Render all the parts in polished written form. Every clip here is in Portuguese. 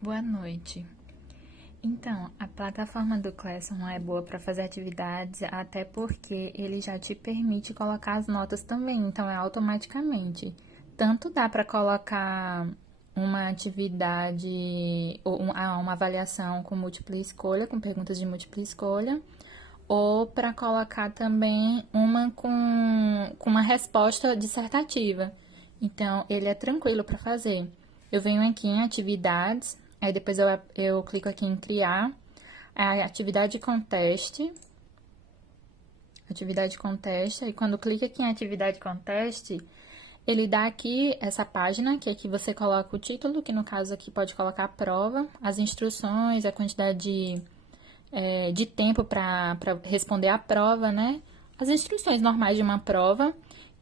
Boa noite. Então, a plataforma do Classroom é boa para fazer atividades, até porque ele já te permite colocar as notas também, então é automaticamente. Tanto dá para colocar uma atividade ou uma avaliação com múltipla escolha, com perguntas de múltipla escolha, ou para colocar também uma com uma resposta dissertativa. Então, ele é tranquilo para fazer. Eu venho aqui em atividades, aí depois eu clico aqui em criar, a atividade com teste, aí quando clica aqui em atividade com teste, ele dá aqui essa página, que aqui você coloca o título, que no caso aqui pode colocar a prova, as instruções, a quantidade de tempo para responder a prova, né? As instruções normais de uma prova.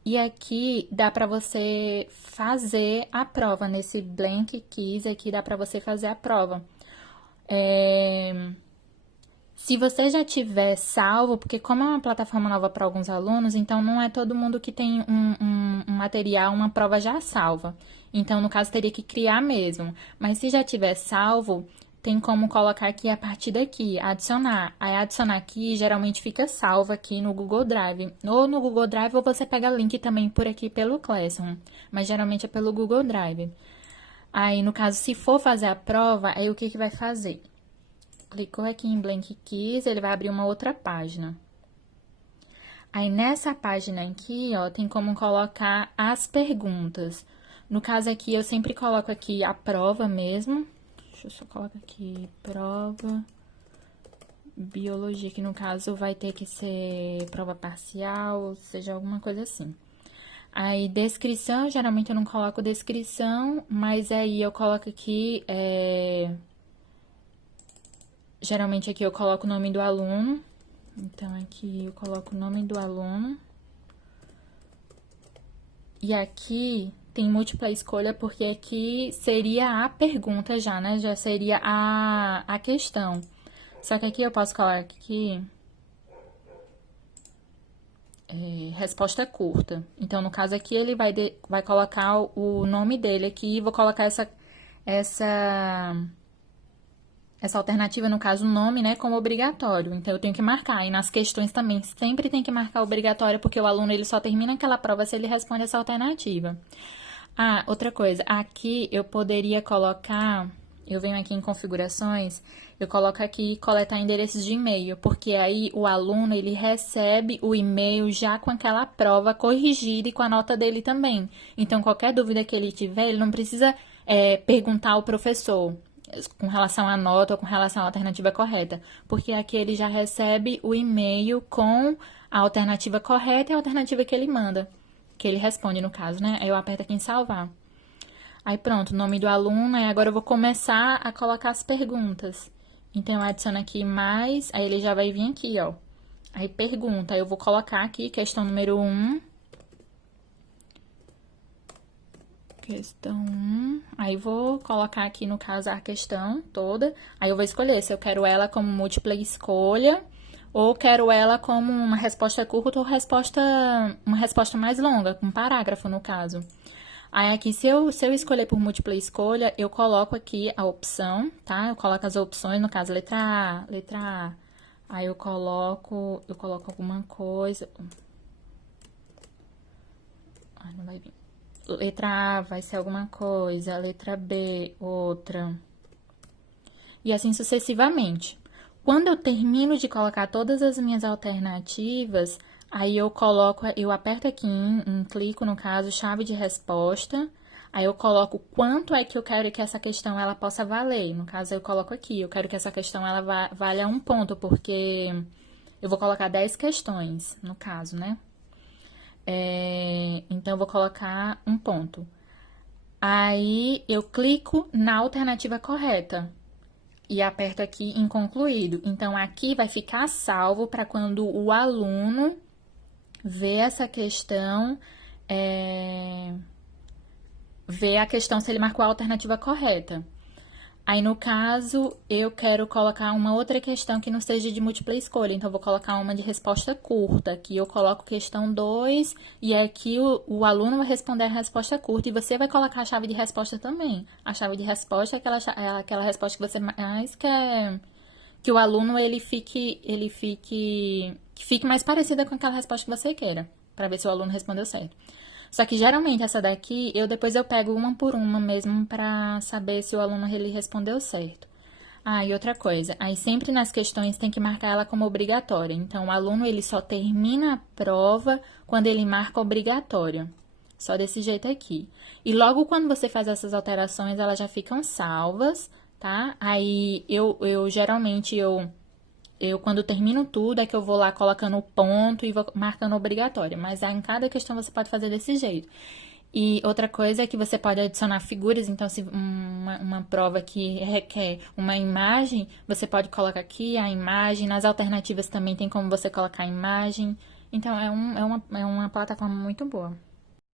E aqui dá para você fazer a prova. Nesse blank quiz aqui dá para você fazer a prova. Se você já tiver salvo, porque como é uma plataforma nova para alguns alunos, então não é todo mundo que tem um material, uma prova já salva. Então, no caso, teria que criar mesmo. Mas se já tiver salvo, tem como colocar aqui a partir daqui, adicionar. Aí, adicionar aqui, geralmente fica salvo aqui no Google Drive. Ou no Google Drive, ou você pega link também por aqui pelo Classroom. Mas geralmente é pelo Google Drive. Aí, no caso, se for fazer a prova, aí o que vai fazer? Clicou aqui em Blank Quiz, ele vai abrir uma outra página. Aí, nessa página aqui, ó, tem como colocar as perguntas. No caso aqui, eu sempre coloco aqui a prova mesmo. Deixa eu só colocar aqui, prova, biologia, que no caso vai ter que ser prova parcial, seja alguma coisa assim. Aí, descrição, geralmente eu não coloco descrição, mas aí eu coloco aqui, geralmente aqui eu coloco o nome do aluno. Então, aqui eu coloco o nome do aluno. E aqui tem múltipla escolha, porque aqui seria a pergunta já, né? Já seria a questão. Só que aqui eu posso colocar aqui resposta curta. Então, no caso aqui, ele vai colocar o nome dele aqui e vou colocar essa alternativa, no caso, o nome, né, como obrigatório. Então, eu tenho que marcar. E nas questões também, sempre tem que marcar obrigatório, porque o aluno, ele só termina aquela prova se ele responde essa alternativa. Ah, outra coisa. Aqui, eu poderia colocar... Eu venho aqui em configurações, eu coloco aqui coletar endereços de e-mail, porque aí o aluno, ele recebe o e-mail já com aquela prova corrigida e com a nota dele também. Então, qualquer dúvida que ele tiver, ele não precisa perguntar ao professor com relação à nota ou com relação à alternativa correta, porque aqui ele já recebe o e-mail com a alternativa correta e a alternativa que ele manda, que ele responde no caso, né? Aí eu aperto aqui em salvar. Aí pronto, nome do aluno, aí agora eu vou começar a colocar as perguntas. Então eu adiciono aqui mais, aí ele já vai vir aqui, ó. Aí pergunta, aí eu vou colocar aqui questão número 1. Questão 1. Aí vou colocar aqui, no caso, a questão toda. Aí eu vou escolher se eu quero ela como múltipla escolha ou quero ela como uma resposta curta ou uma resposta mais longa, com parágrafo, no caso. Aí aqui, se eu escolher por múltipla escolha, eu coloco aqui a opção, tá? Eu coloco as opções, no caso, letra A, letra A. Aí eu coloco alguma coisa. Ai, não vai vir. Letra A vai ser alguma coisa, letra B, outra. E assim sucessivamente. Quando eu termino de colocar todas as minhas alternativas, aí eu aperto aqui clico no caso, chave de resposta. Aí eu coloco quanto é que eu quero que essa questão ela possa valer. No caso, eu coloco aqui, eu quero que essa questão ela valha 1 ponto, porque eu vou colocar 10 questões, no caso, né? Então, eu vou colocar 1 ponto. Aí, eu clico na alternativa correta e aperto aqui em concluído. Então, aqui vai ficar salvo para quando o aluno ver essa questão, ver a questão se ele marcou a alternativa correta. Aí, no caso, eu quero colocar uma outra questão que não seja de múltipla escolha. Então, eu vou colocar uma de resposta curta. Aqui eu coloco questão 2 e aqui o aluno vai responder a resposta curta. E você vai colocar a chave de resposta também. A chave de resposta é aquela resposta que você mais quer que o aluno que fique mais parecida com aquela resposta que você queira, para ver se o aluno respondeu certo. Só que geralmente essa daqui, depois eu pego uma por uma mesmo para saber se o aluno ele respondeu certo. Ah, e outra coisa, aí sempre nas questões tem que marcar ela como obrigatória. Então, o aluno ele só termina a prova quando ele marca obrigatório. Só desse jeito aqui. E logo quando você faz essas alterações, elas já ficam salvas, tá? Aí eu geralmente eu quando termino tudo é que eu vou lá colocando o ponto e vou marcando obrigatório. Mas aí, em cada questão você pode fazer desse jeito. E outra coisa é que você pode adicionar figuras, então se uma prova que requer uma imagem, você pode colocar aqui a imagem, nas alternativas também tem como você colocar a imagem. Então é uma plataforma muito boa.